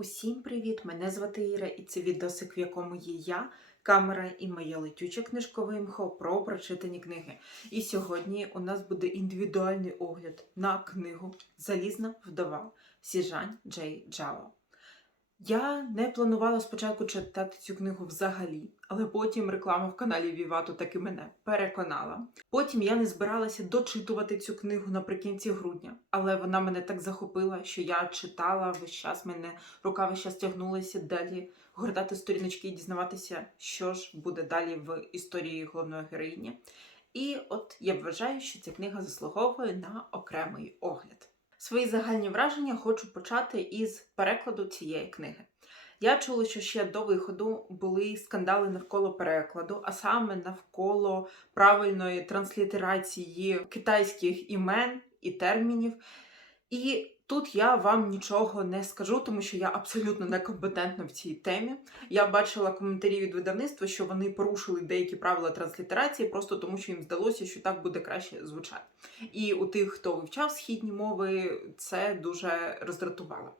Усім привіт! Мене звати Іра, і це відосик, в якому є я, камера і моє летюче книжкове імхо про прочитані книги. І сьогодні у нас буде індивідуальний огляд на книгу Залізна вдова Сіжань Джей Джао. Я не планувала спочатку читати цю книгу взагалі, але потім реклама в каналі Вівату таки мене переконала. Потім я не збиралася дочитувати цю книгу наприкінці грудня, але вона мене так захопила, що я читала весь час, мене рука весь час тягнулася далі гортати сторіночки і дізнаватися, що ж буде далі в історії головної героїні. І от я вважаю, що ця книга заслуговує на окремий огляд. Свої загальні враження хочу почати із перекладу цієї книги. Я чула, що ще до виходу були скандали навколо перекладу, а саме навколо правильної транслітерації китайських імен і термінів. І тут я вам нічого не скажу, тому що я абсолютно некомпетентна в цій темі. Я бачила коментарі від видавництва, що вони порушили деякі правила транслітерації, просто тому що їм здалося, що так буде краще звучати. І у тих, хто вивчав східні мови, це дуже роздратувало.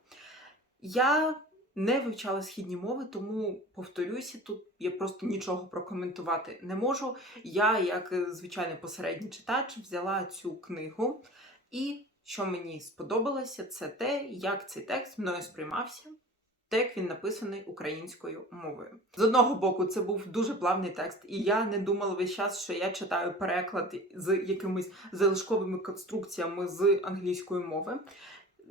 Я не вивчала східні мови, тому повторюся, тут я просто нічого прокоментувати не можу. Я, як звичайний посередній читач, взяла цю книгу, і що мені сподобалося, це те, як цей текст мною сприймався. Те, як він написаний українською мовою. З одного боку, це був дуже плавний текст, і я не думала весь час, що я читаю переклад з якимись залишковими конструкціями з англійської мови.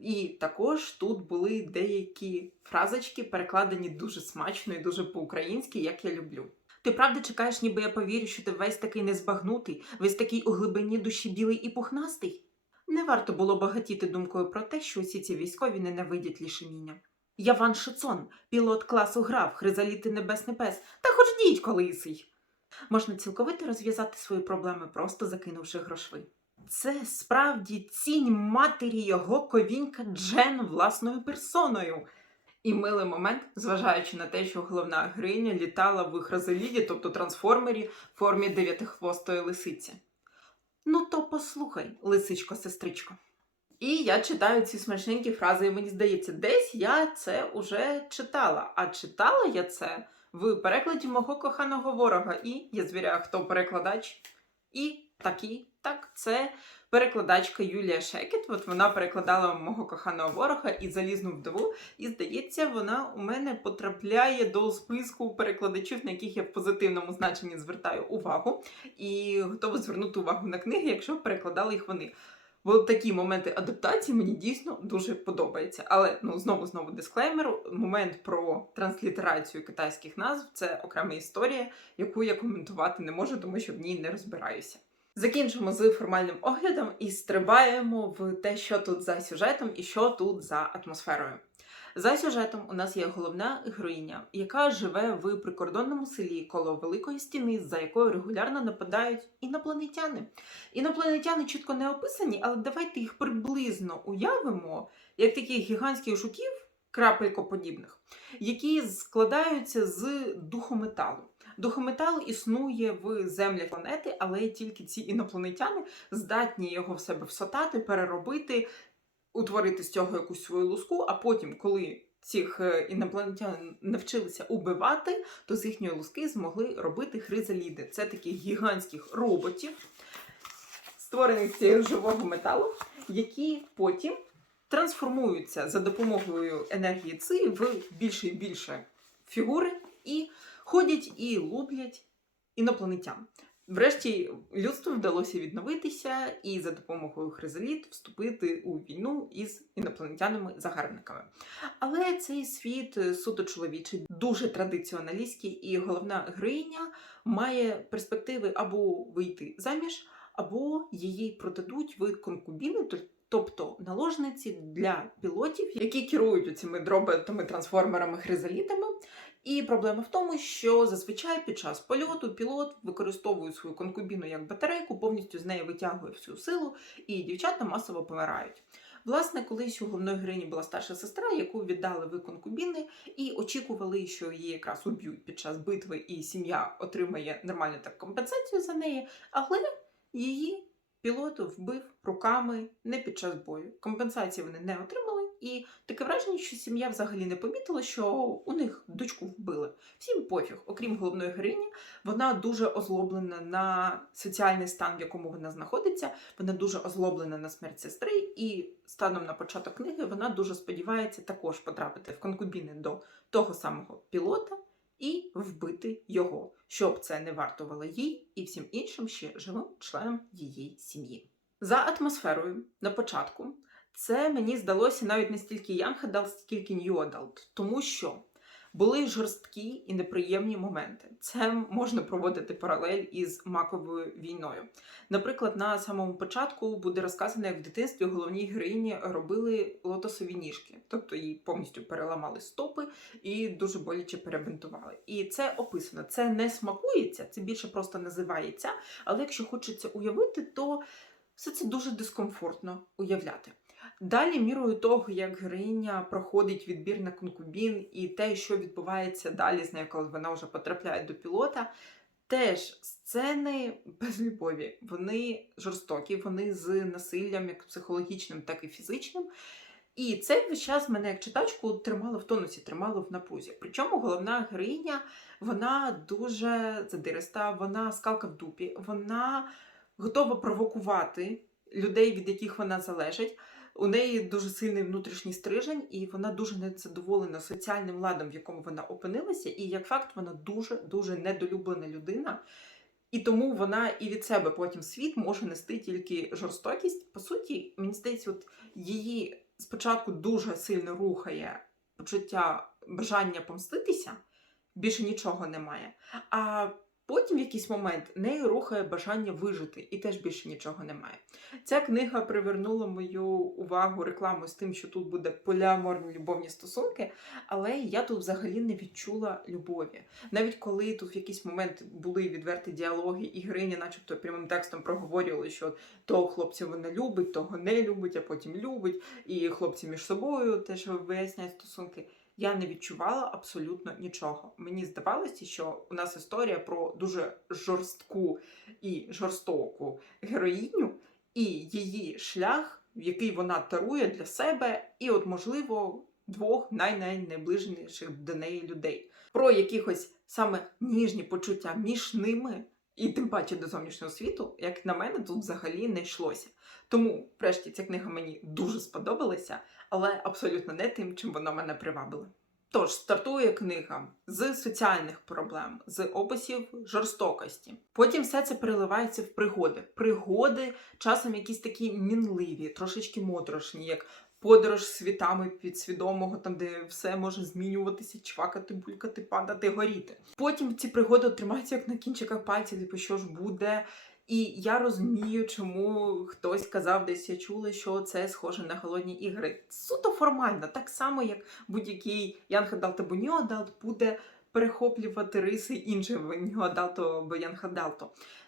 І також тут були деякі фразочки, перекладені дуже смачно і дуже по-українськи, як я люблю. Ти правда чекаєш, ніби я повірю, що ти весь такий незбагнутий, весь такий у глибині душі білий і пухнастий? Не варто було багатіти думкою про те, що усі ці військові ненавидять лішеміння. Я Ван Шицон, пілот класу грав, хризаліти небес небес, та хоч діть колисий. Можна цілковито розв'язати свої проблеми, просто закинувши грошви. Це справді цінь матері його ковінька Джен власною персоною. І милий момент, зважаючи на те, що головна героїня літала в хразоліді, тобто трансформері, в формі дев'ятихвостої лисиці. Ну то послухай, лисичко-сестричко. І я читаю ці смачненькі фрази, і мені здається, десь я це уже читала. А читала я це в перекладі мого коханого ворога. І я звіряю, хто перекладач. І такий, так, це перекладачка Юлія Шекет. От вона перекладала мого коханого ворога і залізну вдову. І здається, вона у мене потрапляє до списку перекладачів, на яких я в позитивному значенні звертаю увагу, і готова звернути увагу на книги, якщо перекладали їх вони. Бо такі моменти адаптації мені дійсно дуже подобаються. Але ну знову знову дисклеймер. Момент про транслітерацію китайських назв це окрема історія, яку я коментувати не можу, тому що в ній не розбираюся. Закінчимо з формальним оглядом і стрибаємо в те, що тут за сюжетом і що тут за атмосферою. За сюжетом у нас є головна героїня, яка живе в прикордонному селі коло великої стіни, за якою регулярно нападають інопланетяни. Інопланетяни чітко не описані, але давайте їх приблизно уявимо як таких гігантських жуків, крапелькоподібних, які складаються з духометалу. Духометал існує в землях планети, але тільки ці інопланетяни здатні його в себе всотати, переробити, утворити з цього якусь свою луску, а потім, коли цих е, інопланетян навчилися убивати, то з їхньої луски змогли робити хризаліди. Це таких гігантських роботів, створених з живого металу, які потім трансформуються за допомогою енергії ци в більше і більше фігури і ходять і луплять інопланетян. Врешті людству вдалося відновитися і за допомогою хризаліт вступити у війну із інопланетянами-загарбниками. Але цей світ суто чоловічий, дуже традиціоналістський, і головна героїня має перспективи або вийти заміж, або її продадуть в конкубіни, тобто наложниці для пілотів, які керують цими дроботами, трансформерами, хризалітами. І проблема в тому, що зазвичай під час польоту пілот використовує свою конкубіну як батарейку, повністю з неї витягує всю силу, і дівчата масово помирають. Власне, колись у головної героїні була старша сестра, яку віддали в конкубіни, і очікували, що її якраз уб'ють під час битви, і сім'я отримає нормальну так компенсацію за неї, але її пілот вбив руками не під час бою. Компенсації вони не отримали, і таке враження, що сім'я взагалі не помітила, що у них дочку вбили. Всім пофіг, окрім головної героїні, вона дуже озлоблена на соціальний стан, в якому вона знаходиться. Вона дуже озлоблена на смерть сестри, і станом на початок книги вона дуже сподівається також потрапити в конкубіни до того самого пілота і вбити його, щоб це не вартувало їй і всім іншим ще живим членам її сім'ї. За атмосферою на початку це мені здалося навіть не стільки Young Adult, скільки New Adult, тому що були жорсткі і неприємні моменти. Це можна проводити паралель із маковою війною. Наприклад, на самому початку буде розказано, як в дитинстві головній героїні робили лотосові ніжки, тобто їй повністю переламали стопи і дуже боляче перебинтували. І це описано. Це не смакується, це більше просто називається. Але якщо хочеться уявити, то все це дуже дискомфортно уявляти. Далі, мірою того, як героїня проходить відбір на конкубін, і те, що відбувається далі з нею, коли вона вже потрапляє до пілота, теж сцени без любові. Вони жорстокі, вони з насиллям, як психологічним, так і фізичним. І це весь час мене як читачку тримало в тонусі, тримало в напрузі. Причому головна героїня, вона дуже задириста, вона скалка в дупі, вона готова провокувати людей, від яких вона залежить. У неї дуже сильний внутрішній стрижень, і вона дуже незадоволена соціальним ладом, в якому вона опинилася. І як факт, вона дуже дуже недолюблена людина. І тому вона і від себе потім світ може нести тільки жорстокість. По суті, мені здається, от її спочатку дуже сильно рухає почуття бажання помститися, більше нічого немає. А потім в якийсь момент нею рухає бажання вижити, і теж більше нічого немає. Ця книга привернула мою увагу рекламою з тим, що тут буде поліаморні любовні стосунки, але я тут взагалі не відчула любові. Навіть коли тут в якийсь момент були відверті діалоги, і героїня начебто прямим текстом проговорювали, що того хлопця вона любить, того не любить, а потім любить, і хлопці між собою теж виясняють стосунки. Я не відчувала абсолютно нічого. Мені здавалося, що у нас історія про дуже жорстку і жорстоку героїню, і її шлях, який вона тарує для себе, і, от, можливо, двох най-найближніших до неї людей. Про якихось саме ніжні почуття між ними, і тим паче до зовнішнього світу, як на мене, тут взагалі не йшлося. Тому, врешті, ця книга мені дуже сподобалася, але абсолютно не тим, чим вона мене привабила. Тож стартує книга з соціальних проблем, з описів жорстокості. Потім все це переливається в пригоди. Пригоди часом якісь такі мінливі, трошечки моторошні, як подорож світами підсвідомого, там де все може змінюватися, чвакати, булькати, падати, горіти. Потім ці пригоди тримаються як на кінчиках пальців, типу, що ж буде. І я розумію, чому хтось казав, десь я чула, що це схоже на голодні ігри. Суто формально, так само, як будь-який Adult або буде перехоплювати риси іншого або Young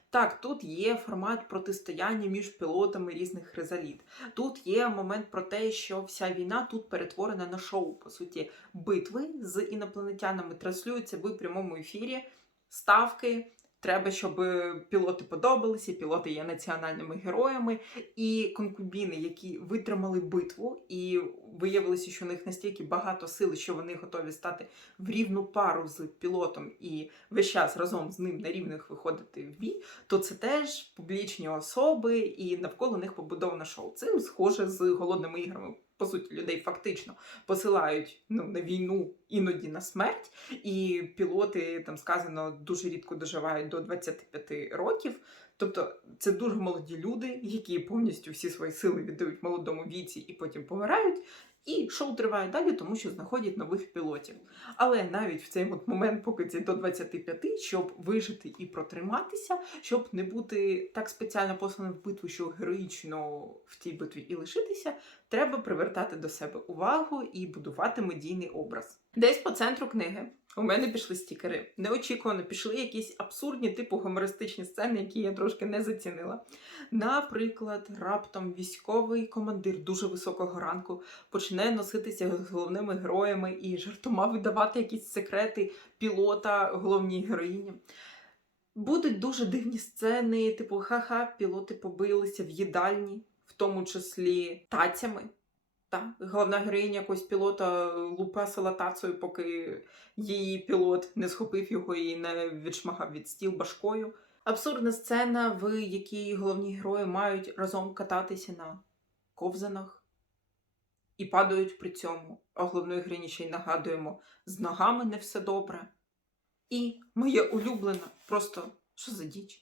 Так, тут є формат протистояння між пілотами різних хризаліт. Тут є момент про те, що вся війна тут перетворена на шоу. По суті, битви з інопланетянами транслюються в прямому ефірі, ставки. Треба, щоб пілоти подобалися, пілоти є національними героями, і конкубіни, які витримали битву, і виявилося, що у них настільки багато сили, що вони готові стати в рівну пару з пілотом і весь час разом з ним на рівних виходити в бій, то це теж публічні особи, і навколо них побудоване шоу. Цим схоже з голодними іграми. По суті, людей фактично посилають ну, на війну, іноді на смерть, і пілоти там сказано дуже рідко доживають до 25 років. Тобто це дуже молоді люди, які повністю всі свої сили віддають молодому віці і потім помирають. І шоу триває далі, тому що знаходять нових пілотів. Але навіть в цей от момент, поки це до 25, щоб вижити і протриматися, щоб не бути так спеціально посланим в битву, що героїчно в тій битві і лишитися, треба привертати до себе увагу і будувати медійний образ. Десь по центру книги у мене пішли стікери. Неочікувано пішли якісь абсурдні, типу гумористичні сцени, які я трошки не зацінила. Наприклад, раптом військовий командир дуже високого ранку почне носитися з головними героями і жартома видавати якісь секрети пілота головній героїні. Будуть дуже дивні сцени, типу, ха-ха, пілоти побилися в їдальні, в тому числі тацями. Та, головна героїня якогось пілота лупасила тацею, поки її пілот не схопив його і не відшмагав від стіл башкою. Абсурдна сцена, в якій головні герої мають разом кататися на ковзанах і падають при цьому. А головної героїні ще й нагадуємо, з ногами не все добре. І моє улюблене, просто що за діч?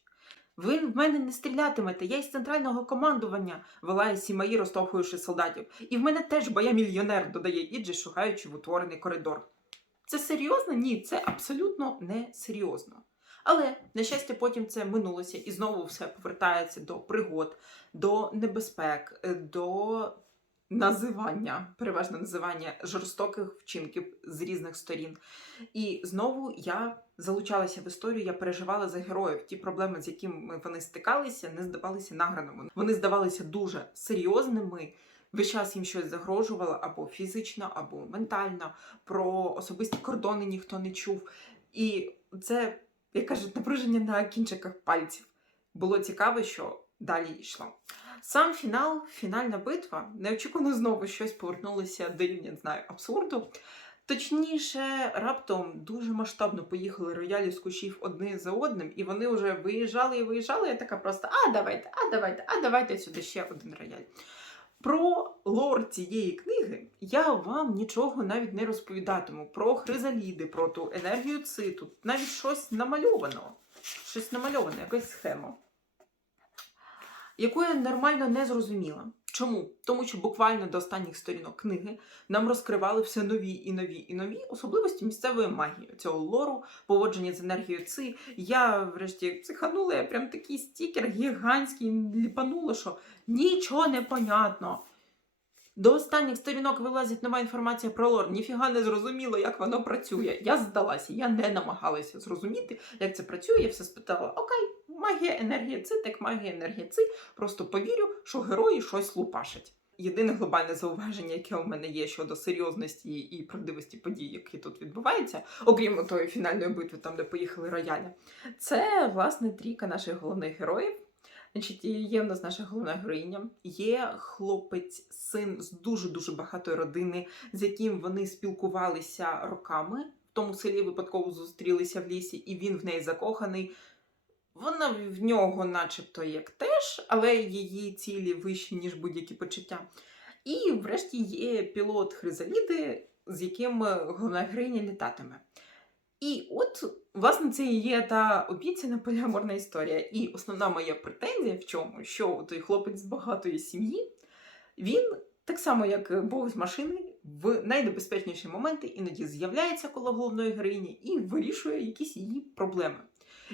Ви в мене не стрілятимете, я із центрального командування, вела Сімаї, розтовхуючи солдатів. І в мене теж, бо я мільйонер, додає Іджі, шукаючи в утворений коридор. Це серйозно? Ні, це абсолютно не серйозно. Але, на щастя, потім це минулося і знову все повертається до пригод, до небезпек, е, до називання, переважно називання жорстоких вчинків з різних сторін. І знову я залучалася в історію, я переживала за героїв. Ті проблеми, з якими вони стикалися, не здавалися награними. Вони здавалися дуже серйозними. Весь час їм щось загрожувало або фізично, або ментально. Про особисті кордони ніхто не чув. І це, як кажуть, напруження на кінчиках пальців. Було цікаво, що далі йшло. Сам фінал, фінальна битва, неочікувано знову щось повернулося до не знаю, абсурду. Точніше, раптом дуже масштабно поїхали роялі з кущів одне за одним, і вони вже виїжджали і виїжджали. Я така просто: а давайте, а давайте, а давайте сюди ще один рояль. Про лор цієї книги я вам нічого навіть не розповідатиму. Про хризаліди, про ту енергію циту. Навіть щось намальовано. Щось намальовано, якась схема яку я нормально не зрозуміла. Чому? Тому що буквально до останніх сторінок книги нам розкривали все нові і нові і нові особливості місцевої магії цього лору, поводження з енергією ци. Я врешті психанула, я прям такий стікер гігантський ліпанула, що нічого не понятно. До останніх сторінок вилазить нова інформація про лор. Ніфіга не зрозуміло, як воно працює. Я здалася, я не намагалася зрозуміти, як це працює. Я все спитала: Окей, магія, енергія ци, так магія, енергія ци. Просто повірю, що герої щось лупашать. Єдине глобальне зауваження, яке у мене є щодо серйозності і правдивості подій, які тут відбуваються, окрім тої фінальної битви, там де поїхали роялі, це власне трійка наших головних героїв. Значить, є в нас наша головна героїня, є хлопець, син з дуже дуже багатої родини, з яким вони спілкувалися роками. В тому селі випадково зустрілися в лісі, і він в неї закоханий. Вона в нього, начебто, як теж, але її цілі вищі, ніж будь-які почуття. І, врешті, є пілот Хризаліди, з яким головна героїня літатиме. І от, власне, це і є та обіцяна поліаморна історія. І основна моя претензія в чому, що той хлопець з багатої сім'ї, він так само, як Бог з машини, в найнебезпечніші моменти іноді з'являється коло головної героїні і вирішує якісь її проблеми.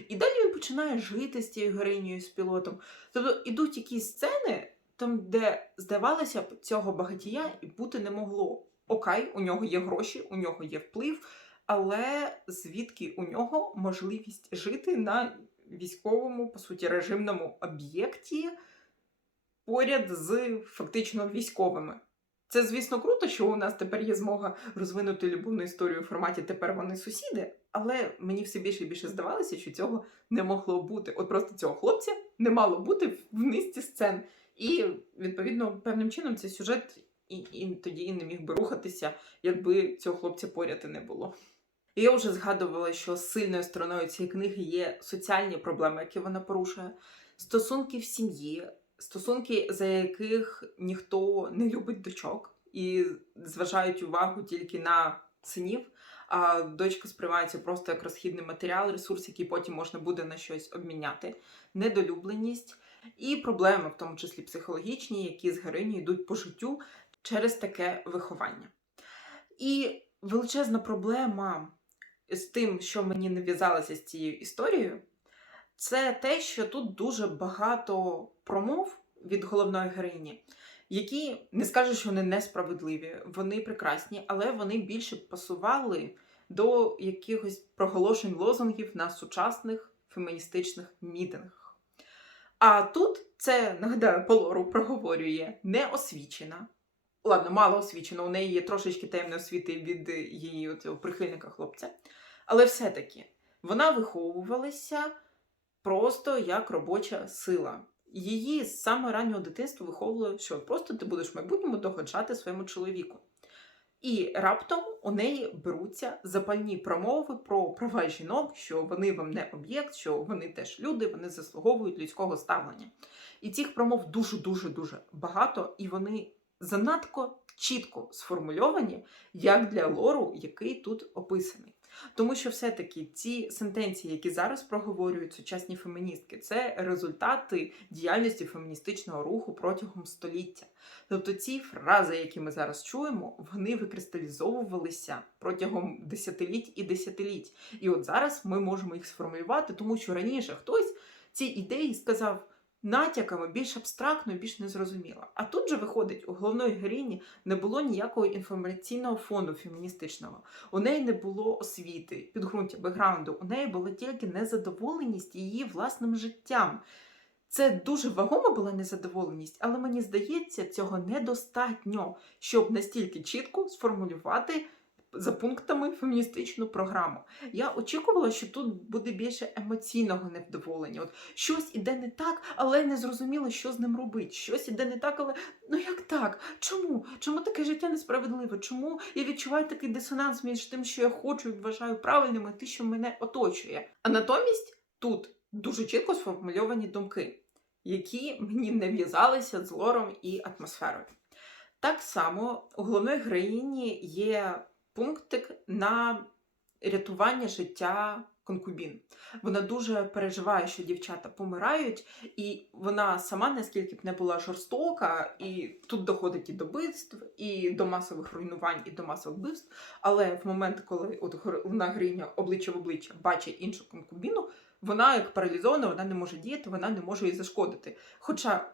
І далі він починає жити з цією героїнею, з пілотом. Тобто ідуть якісь сцени, там, де здавалося б, цього багатія і бути не могло. Окей, у нього є гроші, у нього є вплив, але звідки у нього можливість жити на військовому, по суті, режимному об'єкті поряд з фактично військовими. Це, звісно, круто, що у нас тепер є змога розвинути любовну історію в форматі тепер вони сусіди, але мені все більше і більше здавалося, що цього не могло бути. От просто цього хлопця не мало бути в низці сцен. І, відповідно, певним чином цей сюжет і, і тоді і не міг би рухатися, якби цього хлопця поряд і не було. І я вже згадувала, що сильною стороною цієї книги є соціальні проблеми, які вона порушує, стосунки в сім'ї, стосунки, за яких ніхто не любить дочок і зважають увагу тільки на синів. А дочка сприймається просто як розхідний матеріал, ресурс, який потім можна буде на щось обміняти, недолюбленість і проблеми, в тому числі психологічні, які з героїнею йдуть по життю через таке виховання. І величезна проблема з тим, що мені нав'язалося з цією історією, це те, що тут дуже багато промов від головної героїні, які не скажу, що вони несправедливі, вони прекрасні, але вони більше пасували до якихось проголошень лозунгів на сучасних феміністичних мітингах. А тут це, нагадаю, по лору проговорює неосвічена. Ладно, мало освічена, у неї є трошечки темної освіти від її от, прихильника хлопця. Але все-таки вона виховувалася просто як робоча сила. Її з самого раннього дитинства виховували, що просто ти будеш в майбутньому догоджати своєму чоловіку. І раптом у неї беруться запальні промови про права жінок, що вони вам не об'єкт, що вони теж люди, вони заслуговують людського ставлення. І цих промов дуже дуже дуже багато, і вони занадто чітко сформульовані, як для лору, який тут описаний. Тому що все-таки ці сентенції, які зараз проговорюють сучасні феміністки, це результати діяльності феміністичного руху протягом століття. Тобто ці фрази, які ми зараз чуємо, вони викристалізовувалися протягом десятиліть і десятиліть. І от зараз ми можемо їх сформулювати, тому що раніше хтось ці ідеї сказав натяками більш абстрактно, більш незрозуміло. А тут же виходить, у головної героїні не було ніякого інформаційного фону феміністичного. У неї не було освіти, підґрунтя, бекграунду. У неї була тільки незадоволеність її власним життям. Це дуже вагома була незадоволеність, але мені здається, цього недостатньо, щоб настільки чітко сформулювати за пунктами феміністичну програму. Я очікувала, що тут буде більше емоційного невдоволення. От щось іде не так, але не зрозуміло, що з ним робити. Щось іде не так, але ну як так? Чому? Чому таке життя несправедливе? Чому я відчуваю такий дисонанс між тим, що я хочу і вважаю правильним, і те, що мене оточує? А натомість тут дуже чітко сформульовані думки, які мені не в'язалися з лором і атмосферою. Так само у головної героїні є пунктик на рятування життя конкубін. Вона дуже переживає, що дівчата помирають, і вона сама, наскільки б не була жорстока, і тут доходить і до вбивств, і до масових руйнувань, і до масових вбивств. Але в момент, коли от головна героїня обличчя в обличчя бачить іншу конкубіну, вона як паралізована, вона не може діяти, вона не може їй зашкодити. Хоча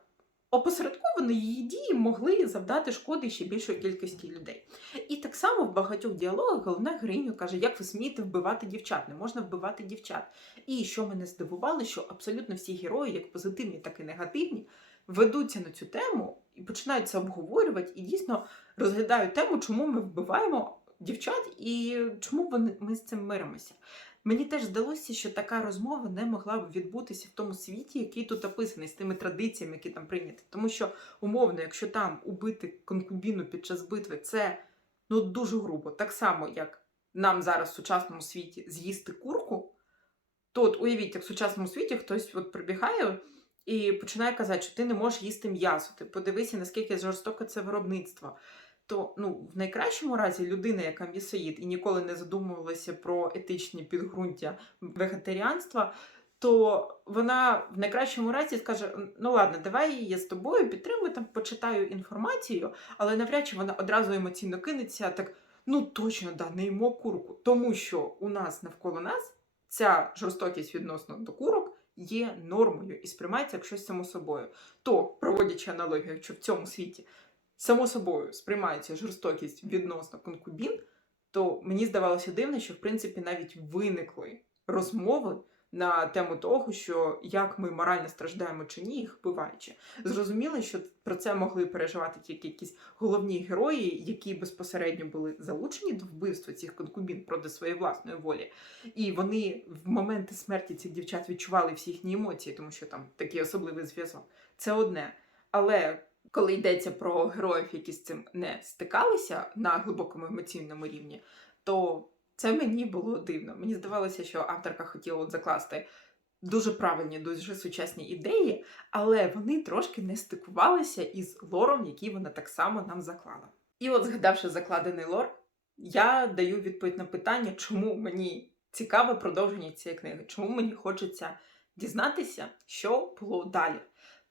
опосередковано її дії могли завдати шкоди ще більшої кількості людей. І так само в багатьох діалогах головна героїня каже, як ви смієте вбивати дівчат, не можна вбивати дівчат. І що мене здивувало, що абсолютно всі герої, як позитивні, так і негативні, ведуться на цю тему і починають це обговорювати, і дійсно розглядають тему, чому ми вбиваємо дівчат і чому ми з цим миримося. Мені теж здалося, що така розмова не могла б відбутися в тому світі, який тут описаний, з тими традиціями, які там прийняті. Тому що, умовно, якщо там убити конкубіну під час битви, це ну дуже грубо, так само, як нам зараз в сучасному світі з'їсти курку, то от уявіть, як в сучасному світі хтось от прибігає і починає казати, що ти не можеш їсти м'ясо. Ти подивися, наскільки жорстоке це виробництво то ну, в найкращому разі людина, яка м'ясоїд і ніколи не задумувалася про етичні підґрунтя вегетаріанства, то вона в найкращому разі скаже: ну ладно, давай я з тобою підтримую, там почитаю інформацію, але навряд чи вона одразу емоційно кинеться так. Ну точно да, не їмо курку, тому що у нас навколо нас ця жорстокість відносно до курок є нормою і сприймається як щось само собою. То, проводячи аналогію, якщо в цьому світі само собою сприймається жорстокість відносно конкубін, то мені здавалося дивно, що в принципі навіть виникли розмови на тему того, що як ми морально страждаємо чи ні, їх вбиваючи. Зрозуміло, що про це могли переживати тільки якісь головні герої, які безпосередньо були залучені до вбивства цих конкубін проти своєї власної волі. І вони в моменти смерті цих дівчат відчували всі їхні емоції, тому що там такий особливий зв'язок. Це одне. Але коли йдеться про героїв, які з цим не стикалися на глибокому емоційному рівні, то це мені було дивно. Мені здавалося, що авторка хотіла от закласти дуже правильні, дуже сучасні ідеї, але вони трошки не стикувалися із лором, який вона так само нам заклала. І от, згадавши закладений лор, я даю відповідь на питання, чому мені цікаве продовження цієї книги, чому мені хочеться дізнатися, що було далі.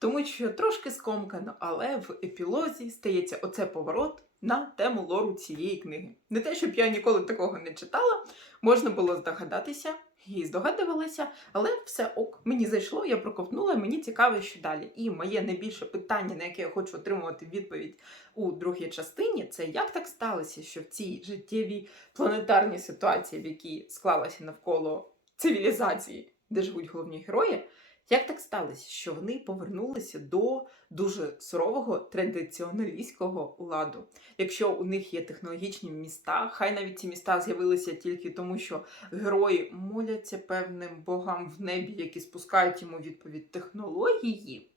Тому що трошки скомкано, але в епілозі стається оце поворот на тему лору цієї книги. Не те, щоб я ніколи такого не читала, можна було здогадатися, і здогадувалася, але все ок, мені зайшло, я проковтнула, мені цікаво, що далі. І моє найбільше питання, на яке я хочу отримувати відповідь у другій частині, це як так сталося, що в цій життєвій планетарній ситуації, в якій склалася навколо цивілізації, де живуть головні герої. Як так сталося, що вони повернулися до дуже сурового традиціоналістського ладу? Якщо у них є технологічні міста, хай навіть ці міста з'явилися тільки тому, що герої моляться певним богам в небі, які спускають йому відповідь технології,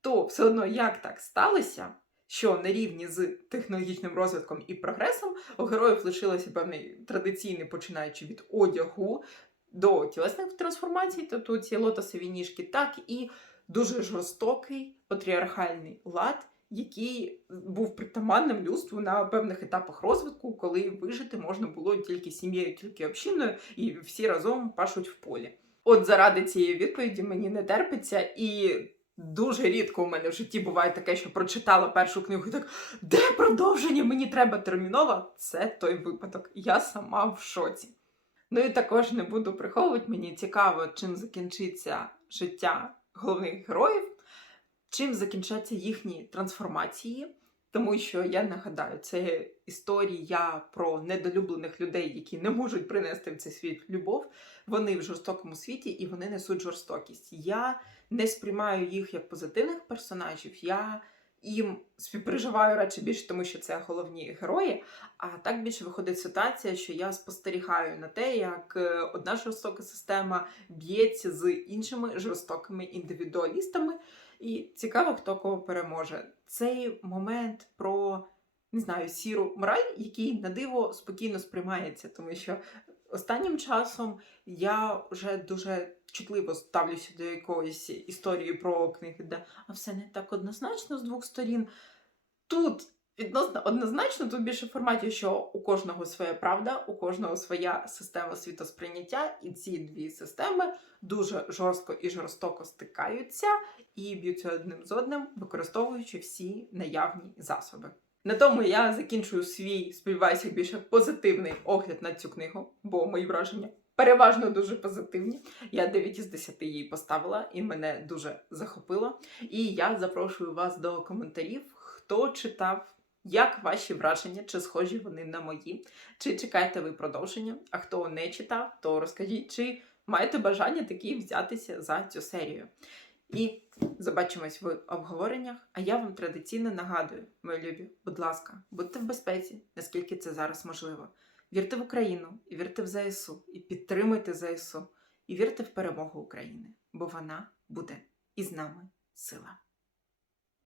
то все одно як так сталося, що на рівні з технологічним розвитком і прогресом у героїв лишилося певний традиційний, починаючи від одягу до тілесних трансформацій, тобто ці лотосові ніжки, так і дуже жорстокий патріархальний лад, який був притаманним людству на певних етапах розвитку, коли вижити можна було тільки сім'єю, тільки общиною, і всі разом пашуть в полі. От заради цієї відповіді мені не терпиться, і дуже рідко у мене в житті буває таке, що прочитала першу книгу і так, де продовження? Мені треба терміново. Це той випадок. Я сама в шоці. Ну і також не буду приховувати, мені цікаво, чим закінчиться життя головних героїв, чим закінчаться їхні трансформації. Тому що я нагадаю, це історія про недолюблених людей, які не можуть принести в цей світ любов. Вони в жорстокому світі і вони несуть жорстокість. Я не сприймаю їх як позитивних персонажів. Я їм співпереживаю радше більше, тому що це головні герої. А так більше виходить ситуація, що я спостерігаю на те, як е, одна жорстока система б'ється з іншими жорстокими індивідуалістами. І цікаво, хто кого переможе. Цей момент про не знаю, сіру мораль, який на диво спокійно сприймається, тому що останнім часом я вже дуже чутливо ставлюся до якоїсь історії про книги, де а все не так однозначно з двох сторін. Тут відносно однозначно, тут більше в форматі, що у кожного своя правда, у кожного своя система світосприйняття, і ці дві системи дуже жорстко і жорстоко стикаються і б'ються одним з одним, використовуючи всі наявні засоби. На тому я закінчую свій, сподіваюся, більше позитивний огляд на цю книгу, бо мої враження переважно дуже позитивні. Я 9 із 10 її поставила і мене дуже захопило. І я запрошую вас до коментарів, хто читав. Як ваші враження, чи схожі вони на мої? Чи чекаєте ви продовження? А хто не читав, то розкажіть, чи маєте бажання таки взятися за цю серію? І побачимось в обговореннях. А я вам традиційно нагадую, мої любі, будь ласка, будьте в безпеці, наскільки це зараз можливо. Вірте в Україну, і вірте в ЗСУ, і підтримуйте ЗСУ, і вірте в перемогу України, бо вона буде із нами сила.